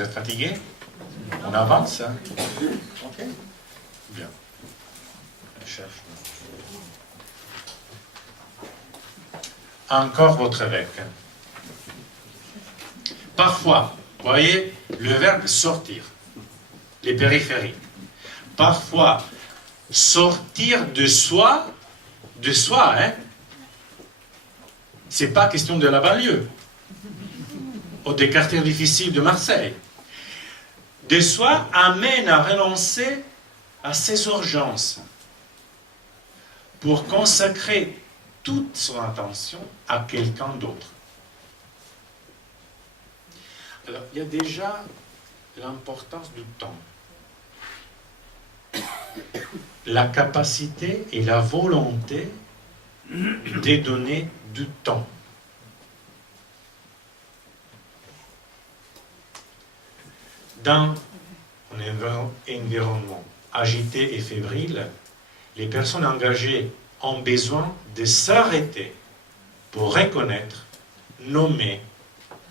Vous êtes fatigué? On avance, hein? Ok. Bien. Je cherche. Encore votre évêque. Parfois, vous voyez, le verbe sortir, les périphéries. Parfois, sortir de soi, hein. C'est pas question de la banlieue, ou des quartiers difficiles de Marseille. De soi amène à renoncer à ses urgences pour consacrer toute son attention à quelqu'un d'autre. Alors, il y a déjà l'importance du temps. La capacité et la volonté de donner du temps. Dans un environnement agité et fébrile, les personnes engagées ont besoin de s'arrêter pour reconnaître, nommer,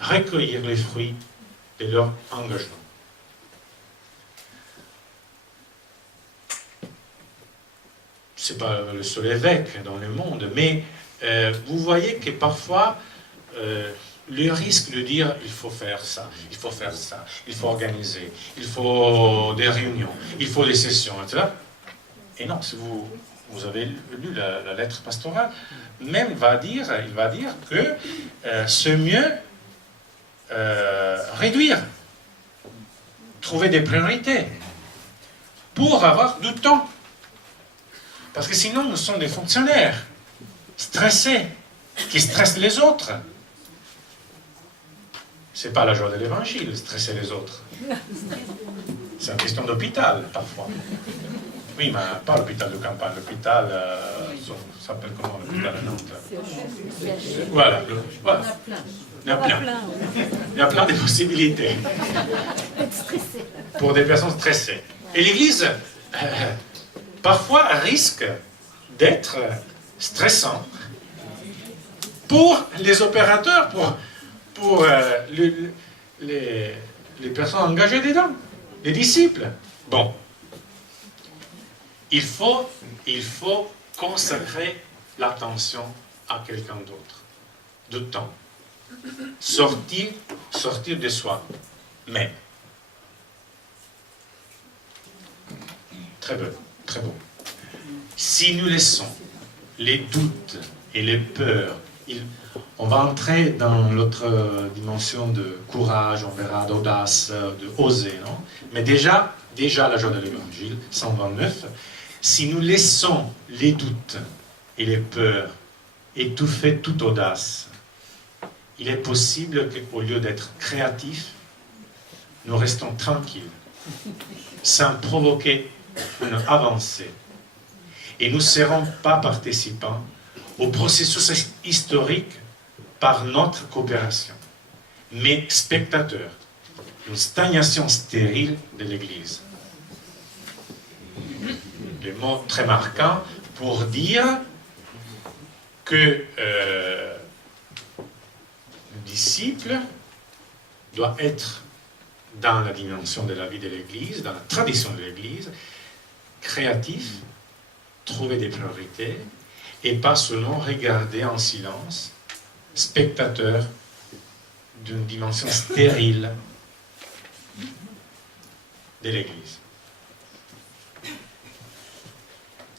recueillir les fruits de leur engagement. Ce n'est pas le seul évêque dans le monde, mais vous voyez que parfois, le risque de dire il faut faire ça, il faut faire ça, il faut organiser, il faut des réunions, il faut des sessions, etc. Et non, si vous avez lu la lettre pastorale, même il va dire que c'est mieux réduire, trouver des priorités pour avoir du temps. Parce que sinon, nous sommes des fonctionnaires stressés, qui stressent les autres. Ce n'est pas la joie de l'évangile, stresser les autres. C'est une question d'hôpital, parfois. Oui, mais pas l'hôpital de campagne, l'hôpital, ça s'appelle comment l'hôpital à Nantes? Voilà. Il y a plein. Il y a plein de possibilités. Pour des personnes stressées. Et l'Église, parfois, risque d'être stressant pour les opérateurs, pour les personnes engagées dedans, les disciples. Bon. Il faut consacrer l'attention à quelqu'un d'autre, de temps. Sortir de soi. Mais, très beau. Si nous laissons les doutes et les peurs, on va entrer dans l'autre dimension de courage, on verra d'audace, de oser, non? Mais déjà la joie de l'évangile, 129, si nous laissons les doutes et les peurs étouffer toute audace, il est possible qu'au lieu d'être créatifs, nous restons tranquilles, sans provoquer une avancée. Et nous ne serons pas participants au processus historique par notre coopération, mais spectateurs d'une stagnation stérile de l'Église. Le mot très marquant pour dire que le disciple doit être dans la dimension de la vie de l'Église, dans la tradition de l'Église, créatif, trouver des priorités, et pas seulement regarder en silence, spectateur d'une dimension stérile de l'Église.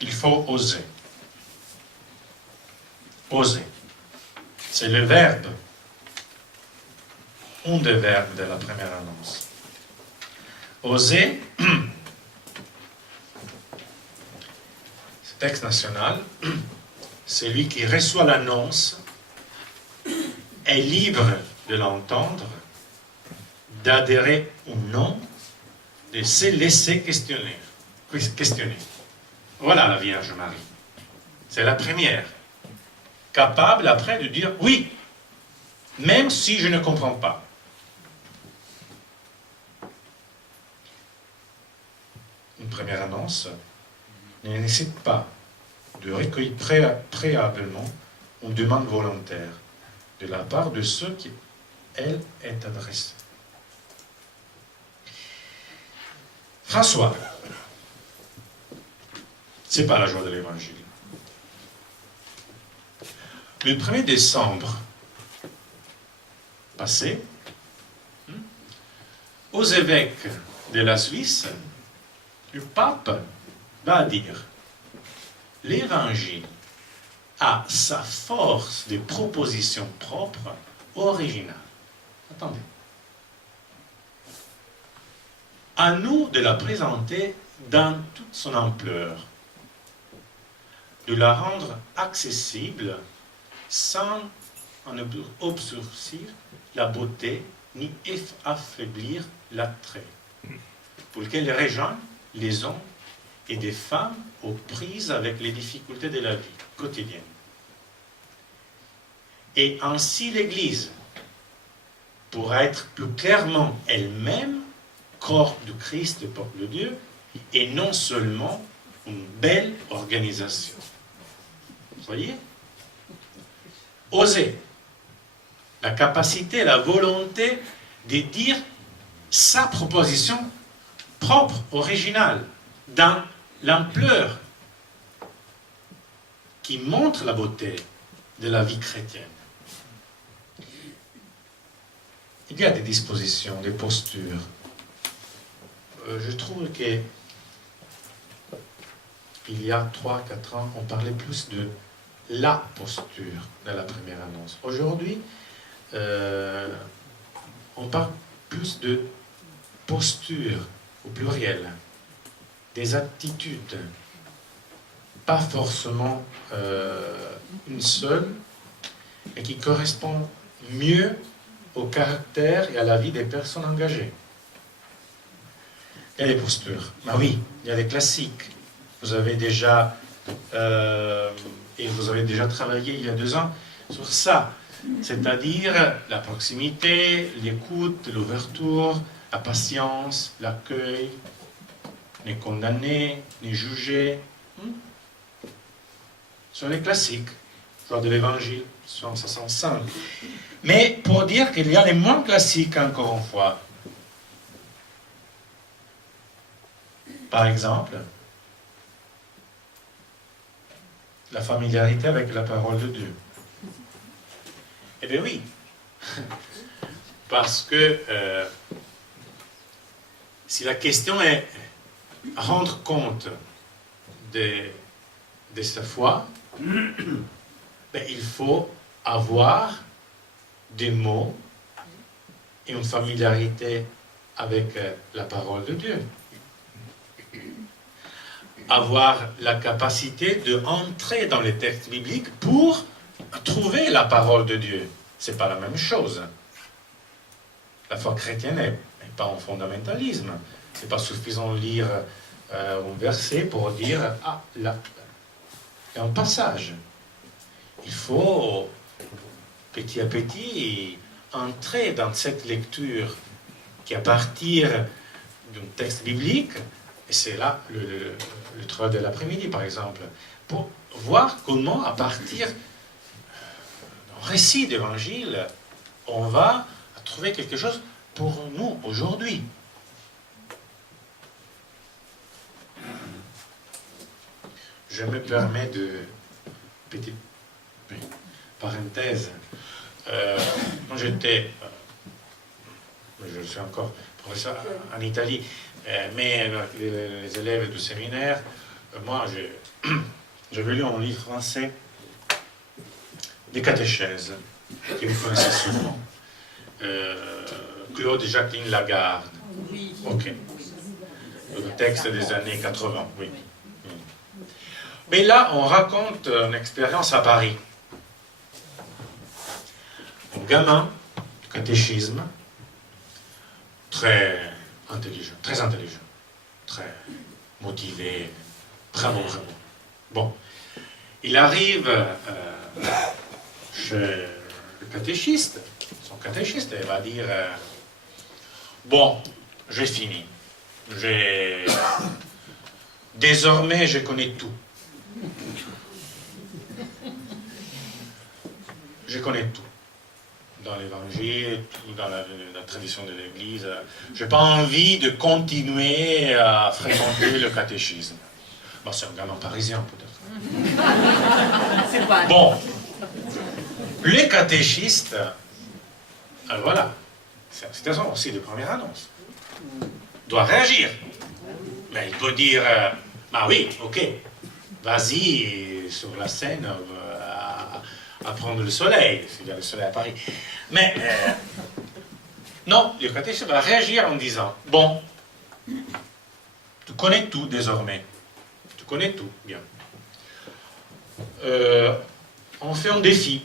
Il faut oser. Oser. C'est le verbe, un des verbes de la première annonce. Oser, ce texte national, celui qui reçoit l'annonce est libre de l'entendre, d'adhérer ou non, de se laisser questionner. Voilà la Vierge Marie. C'est la première. Capable après de dire oui, même si je ne comprends pas. Une première annonce ne nécessite pas de recueillir préalablement une demande volontaire de la part de ceux qui elle est adressée. François, c'est pas la joie de l'évangile. Le 1er décembre passé, aux évêques de la Suisse, le pape va dire l'évangile a sa force de proposition propre originale. Attendez. À nous de la présenter dans toute son ampleur, de la rendre accessible sans en obscurcir la beauté ni affaiblir l'attrait, pour lequel rejoignent les hommes et des femmes aux prises avec les difficultés de la vie quotidienne. Et ainsi l'Église pourra être plus clairement elle-même corps du Christ, le peuple de Dieu, et non seulement une belle organisation. Vous voyez? Oser. La capacité, la volonté de dire sa proposition propre, originale, dans l'ampleur qui montre la beauté de la vie chrétienne. Il y a des dispositions, des postures. Je trouve que il y a 3-4 ans, on parlait plus de la posture dans la première annonce. Aujourd'hui, on parle plus de posture au pluriel, des attitudes, pas forcément une seule, mais qui correspond mieux au caractère et à la vie des personnes engagées. Il y a des postures. Ben oui, il y a des classiques. Vous avez déjà travaillé il y a 2 ans sur ça, c'est-à-dire la proximité, l'écoute, l'ouverture, la patience, l'accueil, ne condamner, ne juger. Ce sont les classiques, genre de l'évangile, ça sent simple. Mais pour dire qu'il y a les moins classiques, encore une fois. Par exemple, la familiarité avec la parole de Dieu. Eh bien oui, parce que si la question est rendre compte de sa foi, ben, il faut avoir des mots et une familiarité avec la parole de Dieu. Avoir la capacité d'entrer dans les textes bibliques pour trouver la parole de Dieu. Ce n'est pas la même chose. La foi chrétienne n'est pas un fondamentalisme. Ce n'est pas suffisant de lire un verset pour dire « Ah, là, il y a un passage ». Il faut, petit à petit, entrer dans cette lecture qui, à partir d'un texte biblique, et c'est là le travail de l'après-midi, par exemple, pour voir comment, à partir d'un récit d'évangile, on va trouver quelque chose pour nous aujourd'hui. Je me permets de petite parenthèse. Quand j'étais, je suis encore professeur en Italie, mais les élèves du séminaire, moi j'avais lu un livre français des catéchèses, que vous connaissez souvent. Claude Jacqueline Lagarde. Oui. Ok. Le texte des années 80, oui. Mais là, on raconte une expérience à Paris. Un gamin, catéchisme, très intelligent, très motivé, vraiment. Bon, il arrive chez le catéchiste, son catéchiste, et va dire bon, j'ai fini. Désormais, je connais tout. Je connais tout. dans l'évangile, dans la tradition de l'Église, je n'ai pas envie de continuer à fréquenter le catéchisme. Bon, c'est un gamin parisien, peut-être. Bon, les catéchistes, voilà, c'est aussi de première annonce, doit réagir. Mais il peut dire, bah oui, ok, vas-y sur la scène à prendre le soleil, s'il y a le soleil à Paris. Mais non, le catéchisme va réagir en disant, bon, tu connais tout désormais, tu connais tout, bien. On fait un défi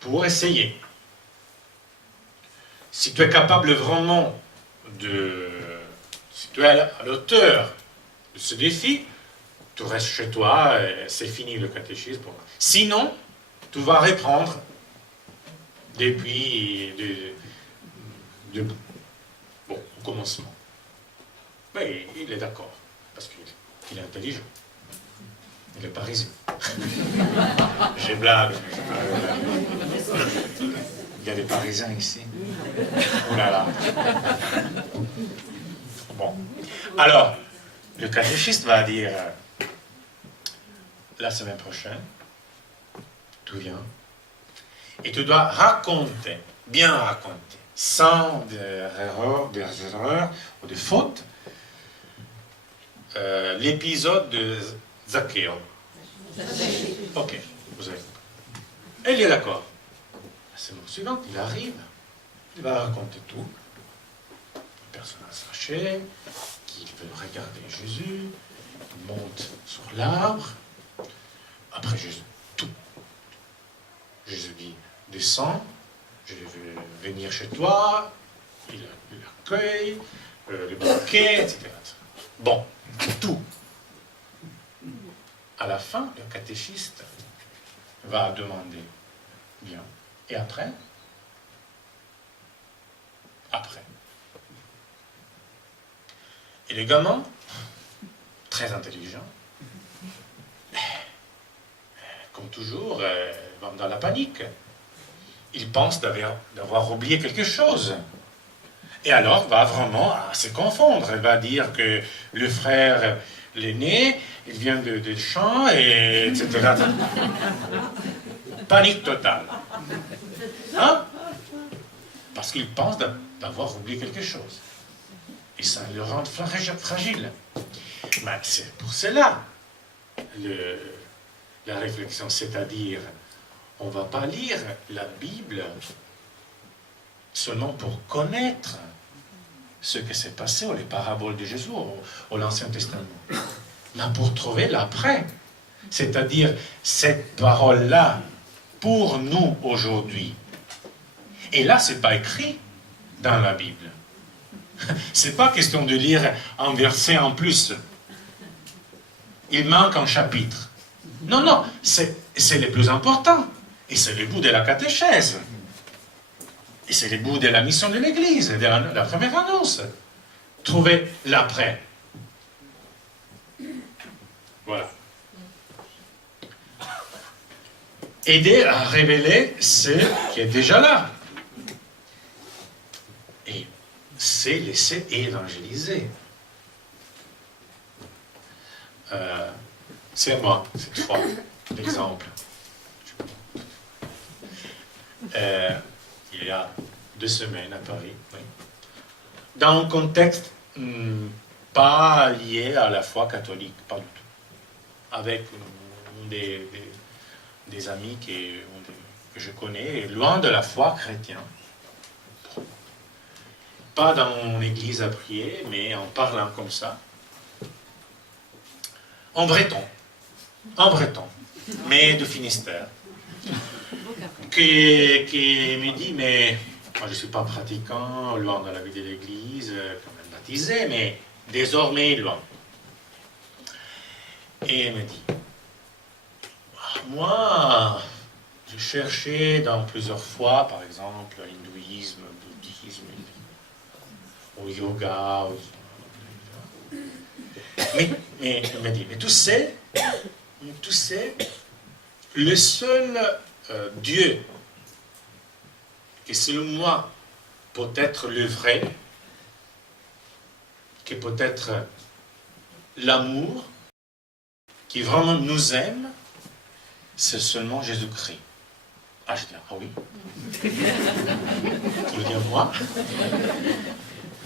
pour essayer. Si tu es capable vraiment si tu es à l'auteur de ce défi, tu restes chez toi, c'est fini le catéchisme. Sinon, tu vas reprendre depuis bon, au commencement. Mais il est d'accord, parce qu'il est intelligent. Il est parisien. J'ai blague. Il y a des Parisiens ici. Oh là là. Bon. Alors, le catéchiste va dire la semaine prochaine, tu viens, et tu dois raconter, bien raconter, sans des erreurs ou des fautes, l'épisode de Zaccheo. Ok, vous avez compris. Et il est d'accord. La semaine suivante, il arrive, il va raconter tout. Une personne attachée, qui veut regarder Jésus, il monte sur l'arbre. Après Jésus, tout. Jésus dit, descends, je vais venir chez toi, il accueille, le banquet, etc. Bon, tout. À la fin, le catéchiste va demander, bien, et après? Après. Et le gamin, très intelligent, comme toujours, va dans la panique. Il pense d'avoir oublié quelque chose. Et alors, va vraiment se confondre. Il va dire que le frère, l'aîné, il vient de champs, et etc. Panique totale. Hein? Parce qu'il pense d'avoir oublié quelque chose. Et ça le rend fragile. Mais c'est pour cela la réflexion, c'est-à-dire, on ne va pas lire la Bible seulement pour connaître ce qui s'est passé, ou les paraboles de Jésus, ou l'Ancien Testament, mais pour trouver l'après. C'est-à-dire, cette parole-là, pour nous aujourd'hui. Et là, ce n'est pas écrit dans la Bible. Ce n'est pas question de lire un verset en plus. Il manque un chapitre. Non, non, c'est le plus important. Et c'est le bout de la catéchèse. Et c'est le bout de la mission de l'Église, de la première annonce. Trouver l'après. Voilà. Aider à révéler ce qui est déjà là. Et c'est laisser évangéliser. C'est moi, cette fois, l'exemple. Il y a 2 semaines à Paris, oui. Dans un contexte pas lié à la foi catholique, pas du tout. Avec des amis que je connais, loin de la foi chrétienne. Pas dans mon église à prier, mais en parlant comme ça. En breton, mais de Finistère. Qui me dit, mais moi je ne suis pas pratiquant, loin de la vie de l'église, quand même baptisé, mais désormais loin. Et il me dit, moi, j'ai cherché dans plusieurs fois, par exemple, hindouisme, bouddhisme, au yoga, mais il me dit, mais tu sais, le seul Dieu que selon moi peut être le vrai, que peut être l'amour, qui vraiment nous aime, c'est seulement Jésus-Christ. Ah, je dis, ah oui. Tu le dis à moi?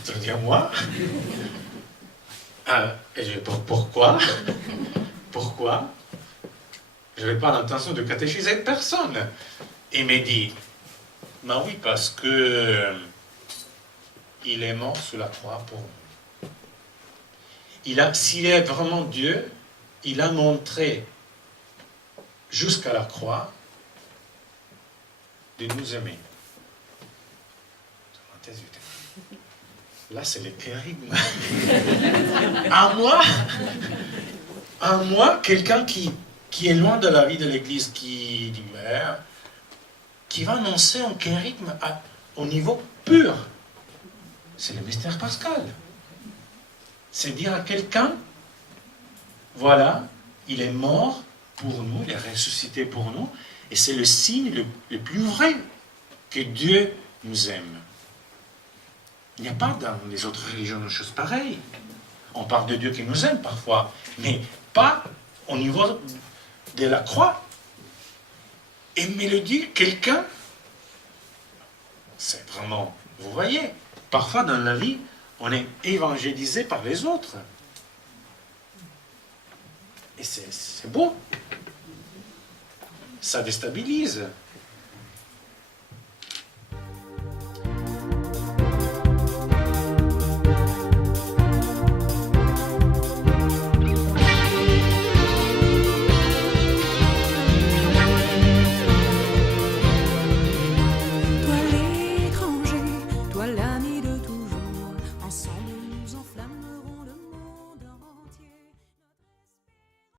Tu le dis à moi? Et je dis, pourquoi? Pourquoi? Je n'avais pas l'intention de catéchiser personne. Il m'a dit, ben oui, parce que il est mort sous la croix pour nous. S'il est vraiment Dieu, il a montré jusqu'à la croix de nous aimer. Là, c'est le kérigme. À moi, quelqu'un qui est loin de la vie de l'Église, qui dit mère, qui va annoncer un kérigme au niveau pur. C'est le mystère pascal. C'est dire à quelqu'un, voilà, il est mort pour nous, il est ressuscité pour nous, et c'est le signe le plus vrai que Dieu nous aime. Il n'y a pas dans les autres religions une chose pareille. On parle de Dieu qui nous aime parfois, mais pas au niveau de la croix. Et me le dire quelqu'un, c'est vraiment, vous voyez, parfois dans la vie, on est évangélisé par les autres. Et c'est beau. Ça déstabilise.